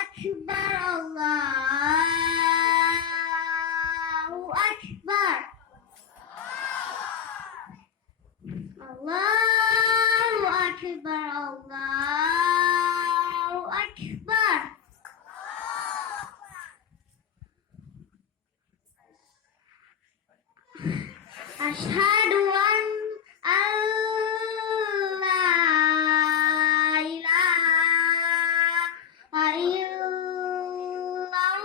akbar, Allahu akbar. Allahu akbar, Allahu akbar. Asyhadu an la ilaha illallah.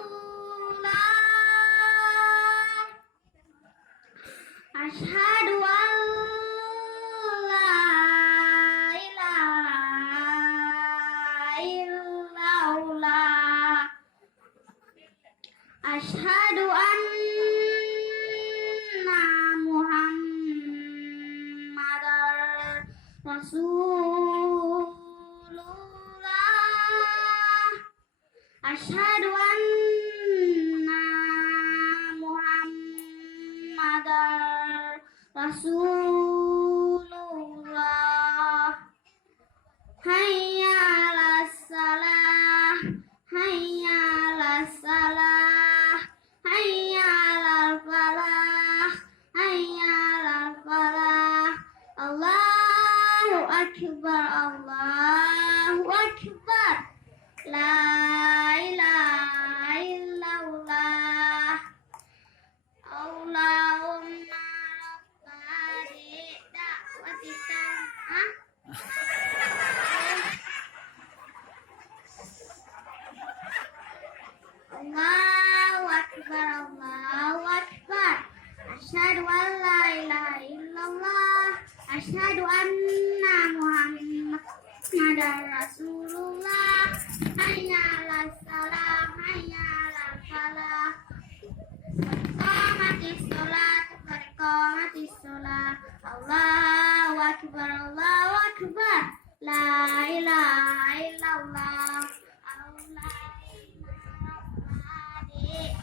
Asyhadu an la ilaha illallah. Asyhadu anna Muhammadar Rasulullah. Asyhadu anna Muhammadar Rasulullah. Hayya 'alas salah, hayya 'alas salah, hayya 'alal falah, hayya 'alal falah. Allahu akbar, Allahu akbar. La ilaha illallah. Allahumma rabbani da'watika. Allahu akbar, Allahu akbar. Asyhadu an la ilaha illallah. Asyhadu anna Muhammadar Rasulullah. Hayya 'alas salam, hayya 'alal falah. Qamatis shalah, qamatis shalah. Allahu akbar, Allahu akbar. La ilaha illallah.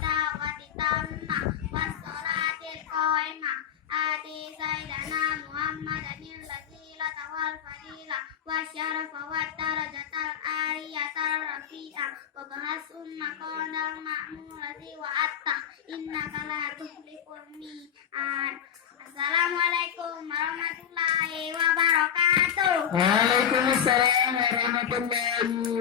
Da'watitamma wassalatil qaimah ati sayyidina Muhammadanil ladzi tawal fadila wa syarafa wa darajatal aliyatal rafi'ah wa bahasum maqadal ma'mulati wa atta innaka la tuhliful mi'ad. Assalamualaikum warahmatullahi wabarakatuh. Waalaikumsalam warahmatullahi